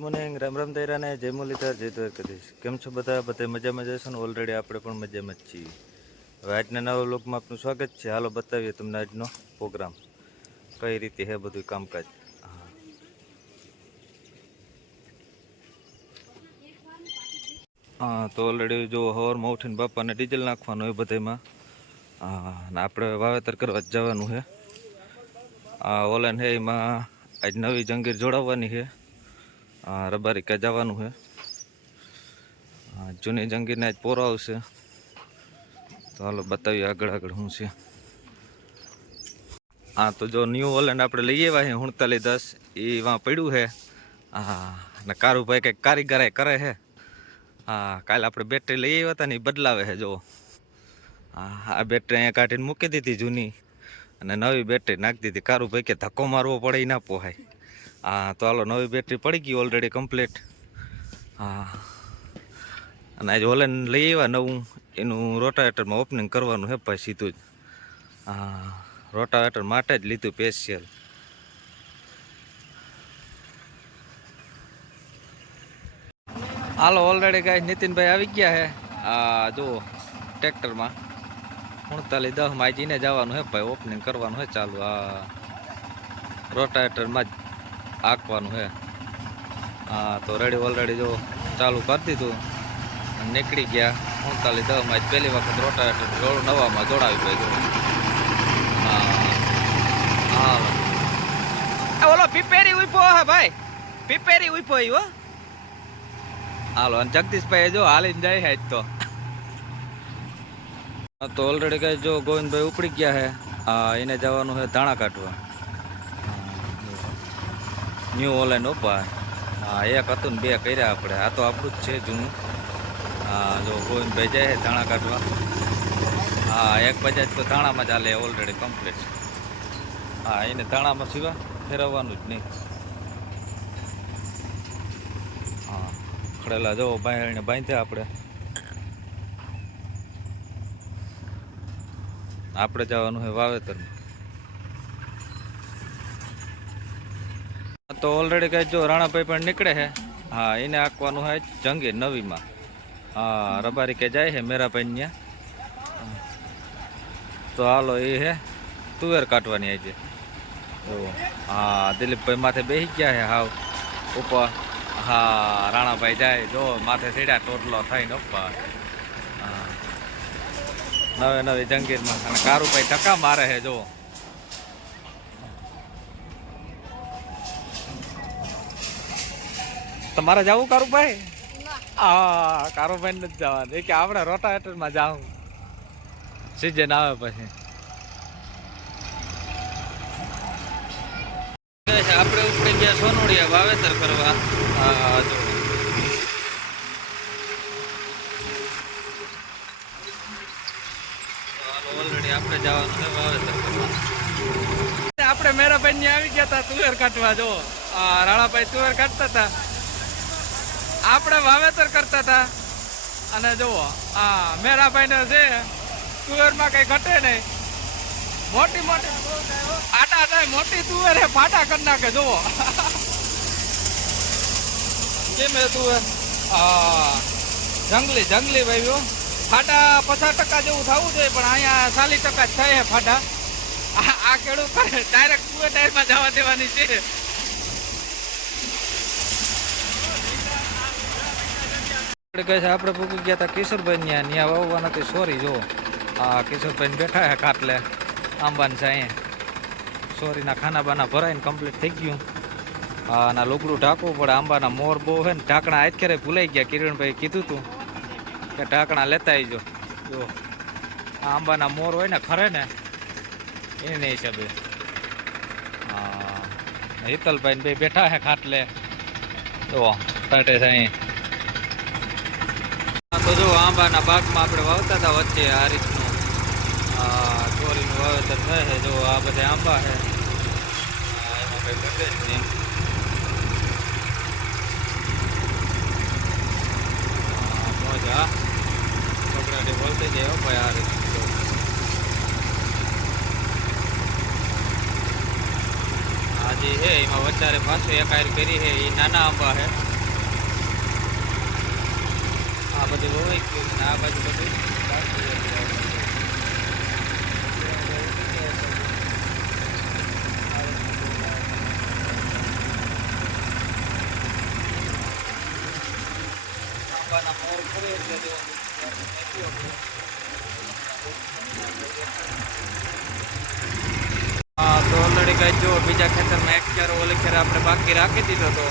Morning, Ram Ram દૈરા ને જય મુરલીધર, જય દ્વારકાધીશ. કેમ છો બધા? બધા મજામાં જશો ને? ઓલરેડી આપણે પણ મજામાં જ છીએ. હવે આજના નવા વ્લોગમાં આપનું સ્વાગત છે. હાલો બતાવીએ તમને આજનો પ્રોગ્રામ કઈ રીતે છે બધું કામકાજ. હા, તો ઓલરેડી જો હવારમાં ઉઠીને બાપાને ડીઝલ નાખવાનું હોય બધામાં. હા, ને આપણે વાવેતર કરવા જવાનું છે. ઓલાન હે એમાં આજ નવી જંગીર જોડાવવાની છે. રબારિકા જવાનું છે. જૂની જંગીરને આજ પોરો આવશે. તો હાલો બતાવીએ આગળ આગળ શું છે. હા, તો જો ન્યૂ ઓલેન્ડ આપણે લઈ આવ્યા છે 3910 એ વાં પડ્યું છે. હા, ને કારુભાઈ કંઈક કારીગરાઈ કરે છે. હા, કાલે આપણે બેટરી લઈ આવ્યા હતા ને એ બદલાવે છે. જો હા, આ બેટરી અહીંયા કાઢીને મૂકી દીધી જૂની, અને નવી બેટરી નાખી દીધી. કારુભાઈ કે ધક્કો મારવો પડે એ ના પોહાય. હા, તો હાલો નવી બેટરી પડી ગઈ ઓલરેડી કમ્પ્લીટ. હા, અને આજે ઓલેન્ડ લઈ આવ્યા નવું, એનું રોટાવેટરમાં ઓપનિંગ કરવાનું છે ભાઈ સીધું જ. હા, રોટાવેટર માટે જ લીધું સ્પેશિયલ. હાલો ઓલરેડી ગાય નીતિનભાઈ આવી ગયા છે. જુઓ ટ્રેક્ટરમાં 3910 માં જીને જવાનું છે ભાઈ, ઓપનિંગ કરવાનું છે ચાલુ. આ રોટાવેટરમાં જ હાંકવાનું છે. હા, તો રેડી ઓલરેડી જો ચાલુ કરી દીધું, નીકળી ગયા 3910 માં પહેલી વખત રોટાવેટર નવામાં જોડાવી ગયું. હા, ઓલો પીપેરી ઉભો હે ભાઈ, પીપેરી ઉભો હો. હાલો, અને જગદીશભાઈ જો હાલીને જાય છે તો. તો ઓલરેડી કઈ જો ગોવિંદભાઈ ઉપડી ગયા છે. એને જવાનું છે ધાણા કાઢવા. ન્યૂ ઓલેન્ડ ઓપા. હા, એક હતું ને બે કર્યા આપણે. આ તો આપણું જ છે જૂનું. હા, જો ગોવિંદભાઈ જાય છે ધાણા કાઢવા. હા, એક બજાજ તો ધાણામાં ચાલે ઓલરેડી કમ્પ્લીટ. હા, એને ધાણામાં સિવા ફેરવવાનું જ નહીં. હા, ખડેલા જો બાયણે બાંધ્યા આપણે જવાનું છે વાવેતરમાં. તો ઓલરેડી કઈ જો રાણાભાઈ પણ નીકળે છે. હા, એને આંકવાનું છે જંગીર નવીમાં. હા, રબારી કે જાય છે મેરાભાઈ ત્યાં. તો હાલો એ હે તુવેર કાઢવાની આજે. હા, દિલીપભાઈ માથે બેસી ગયા છે હાવ ઉપર. હા, રાણાભાઈ જાય જો માથે સીડ્યા ટોટલો થઈને ઉપર. હા, નવે નવી જંગીરમાં. અને કારુભાઈ ધક્કા મારે છે જો. તમારે જવું કારુભાઈ? હા, કારુભાઈ નથી જવાનું કે આપણે રોટાવેટરમાં જાવું સીઝન આવે પછી. આપણે ઉપડી ગયા સોનોડિયા વાવેતર કરવા. જો ઓલરેડી આપણે જવાનું છે વાવેતર કરવા. આપણે મેરાભાઈ ને આવી ગયા હતા તુવેર કાઢવા. જો રાણાભાઈ તુવેર કાઢતા હતા, આપણે વાવેતર કરતા હતા. અને જુઓ મેરાભાઈ ને છે તુવેરમાં કઈ ઘટે નહીં. મોટી મોટી ફાટા થાય, મોટી તુવેર ફાટા કરી નાખે. જુઓ કેમ તુવેર જંગલી જંગલી ભાઈઓ. ફાટા 50% જેવું થવું જોઈએ, પણ અહીંયા 40% જ થાય છે ફાટા. આ ખેડૂત ડાયરેક્ટ તુવેર ટાયરમાં જવા દેવાની છે. આપણે પૂકી ગયા હતા કિશોરભાઈ ત્યાં વાવવા નથી. સોરી જો કિશોરભાઈ બેઠા હે કાટલે આંબાની સાંયે. સોરીના ખાના બાના ભરાઈને કમ્પ્લીટ થઈ ગયું. ના લુગડું ઢાંકવું પડે. આંબાના મોર બહુ છે ને. ઢાંકણા આજ ક્યારે ભૂલાઈ ગયા. કિરણભાઈ કીધું તું કે ઢાંકણા લેતા આવજો. જો આંબાના મોર હોય ને ખરે ને એને હિસાબે. હિતલભાઈ બે બેઠા હે ખાટલે જો કાંઠે સાંયે. તો જો આંબાના બાગમાં આપણે વાવતા હતા વચ્ચે આ રીતનું ચોરીનું વાવેતર થાય છે. જો આ બધા આંબા છે, એમાં કઈ ઘટે જ નહીં. મોજા છોકરાથી બોલતી જાય ભાઈ આ રીતનું. આ જે છે એમાં વધારે પાછું એક આયર કરી છે એ નાના આંબા છે. ગયું છે. આ બાજુ બધું બાકી છે. આંબાના મોર કરે એટલે જો હા, તો ઓલરેડી કઈ જો બીજા ખેતરમાં એક ખેરો ઓલી ખેર આપણે બાકી રાખી દીધો હતો.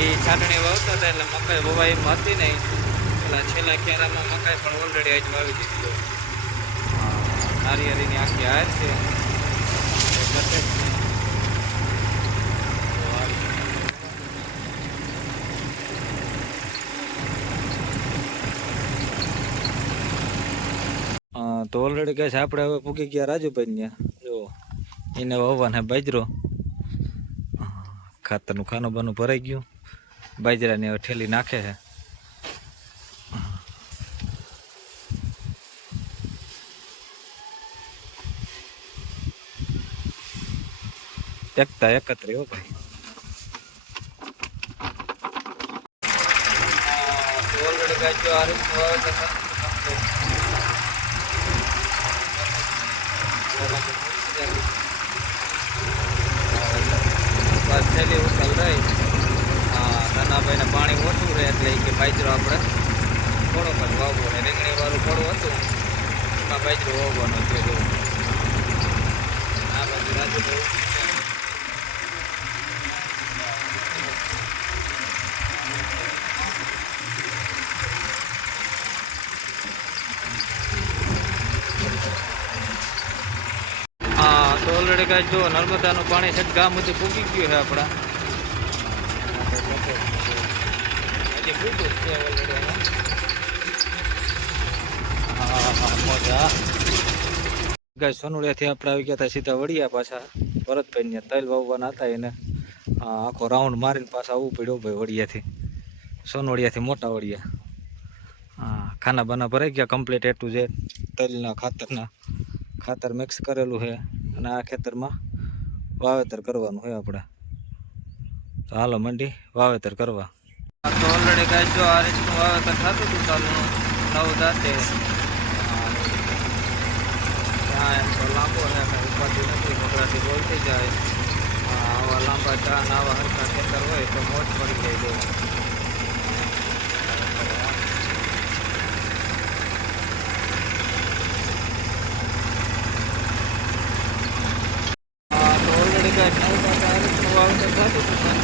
એ છાટણી વાવતા હતા એટલે મકાઈ વવાઈ હતી નહીં. પેલા છેલ્લા ખેરામાં મકાઈ પણ ઓલરેડી આજ વાવી દીધી. નારિયેળીની આખી હાર છે. તો ઓલરેડી કહે છે આપણે હવે પૂકી ગયા રાજુભાઈ ત્યાં. જો એને વાવવાને બાજરો, ખાતરનું ખાનું બાનું ભરાઈ ગયું. બાજરાની હવે ઠેલી નાખે છે. એકતા એકત્રી હો ભાઈ. ઓલરેડી ગાજો આ રીતનું વાવેતર બસ થેલી ઉકેલ રહી. નાનાભાઈને પાણી ઓછું રહે એટલે કે બાજરો આપણે થોડોક જ વાવવો. ને રીંગણી વાળું પડવું હતું એમાં બાજરો વાવવાનો છે. જો આ બાજુ રાજુ હા, તો ઓલરેડી કાંઈ જો નર્મદાનું પાણી છે ગામ સુધી પૂકી ગયું છે આપણા. હજી પૂરું છે ઓલરેડી. હા હા, મજા. ગાય સોનુડિયાથી આપણે આવી ગયા હતા સીધા વડિયા પાછા. ભરતભાઈને તલ વાવવાના હતા એને આખો રાઉન્ડ મારીને પાછા આવવું પડ્યું ભાઈ વડિયાથી. સોનવડિયાથી મોટા વડિયા. હા, ખાના બાના ભરાઈ ગયા કમ્પ્લીટ એ ટુ ઝેડ. તલના ખાતર મિક્સ કરેલું છે. અને આ ખેતરમાં વાવેતર કરવાનું છે આપણે. તો હાલો મંડી વાવેતર કરવા. તો ઓલરેડી કાંઈ જો આ રીતનું વાવેતર થતું હતું ચાલુનું નવ દાંતે. ત્યાં એમ તો લાંબો છે, કાંઈ ઉપાધિ નથી, મોકળાથી બોલતી જાય. આવા લાંબા ચા ને આવા હરખા ખેતર હોય તો મોજ પડી જાય. જો ઓલરેડી કાંઈ નવ દાંતે આ રીતનું વાવેતર થતું હતું.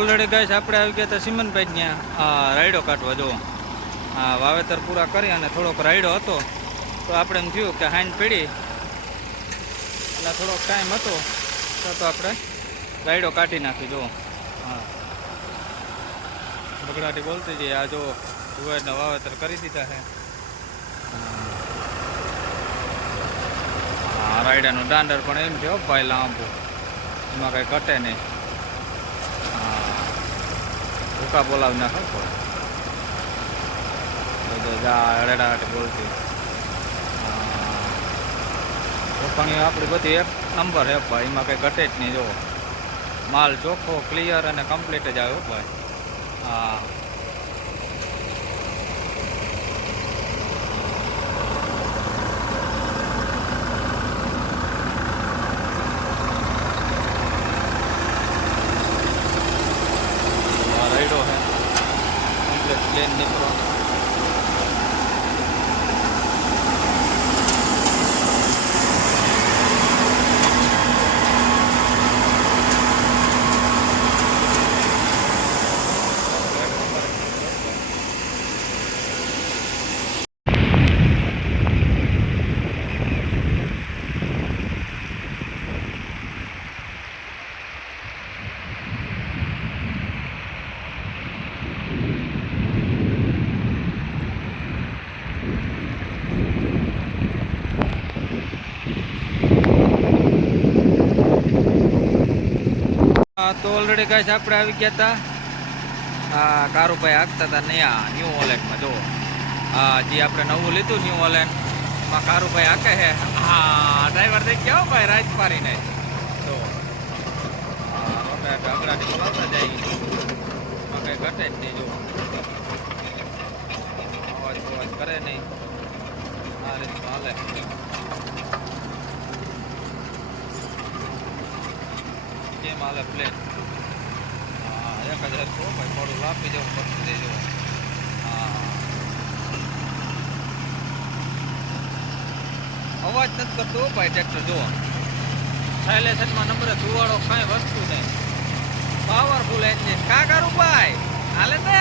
ઓલરેડી ગાઈસ આપણે આવી ગયા હતા સિમનભાઈ ત્યાં રાયડો કાઢવા. જો વાવેતર પૂરા કરી અને થોડોક રાયડો હતો તો આપણે એમ થયું કે હાઈન પડી અને થોડોક ટાઈમ હતો તો આપણે રાયડો કાઢી નાખી. જો હા, બગડાટી બોલતી જઈએ. આ જો જુવારના વાવેતર કરી દીધા છે. હા, રાયડાનું દાંડર પણ એમ છે ભાઈ લાંબુ, એમાં કંઈ ઘટે નહીં. ભૂકા બોલાવી નાખો અડેડાટ બોલતી. પણ આપણી બધી એક નંબર હે ભાઈ, એમાં કંઈ ઘટે જ નહીં. જો માલ ચોખ્ખો ક્લિયર અને કમ્પ્લીટ જ આવ્યો ભાઈ. હા, રાયડો હે કમ્પ્લીટ પ્લેન નીકળો. તો ઓલરેડી ગાઈસ આપણે આવી ગયા હતા આ કારુભાઈ હાંકતા હતા નયા ન્યૂ હોલેન્ડમાં જો જે આપણે નવું લીધું ન્યૂ હોલેન્ડ માં કારુભાઈ હાંકે છે. હા ડ્રાઈવર થઈ ગયો ભાઈ રાજપારી ને તો ઢગડાની ચલાવતા જાય એમાં કઈ ઘટે જ નહીં જો અવાજ બવાજ કરે નહીં આ રીતે હાલે. કેમ હાલે પ્લેન 1000 ભાઈ મોડું લાપી જવું પડતું દેજો. હા અવાજ નથી કરતો ભાઈ ટ્રેક્ટર જુઓ સાયલેશનમાં નંબરે ધુવાડો કાંઈ વસ્તુ નહીં પાવરફુલ એન્જિન કા કરું ભાઈ હાલે ને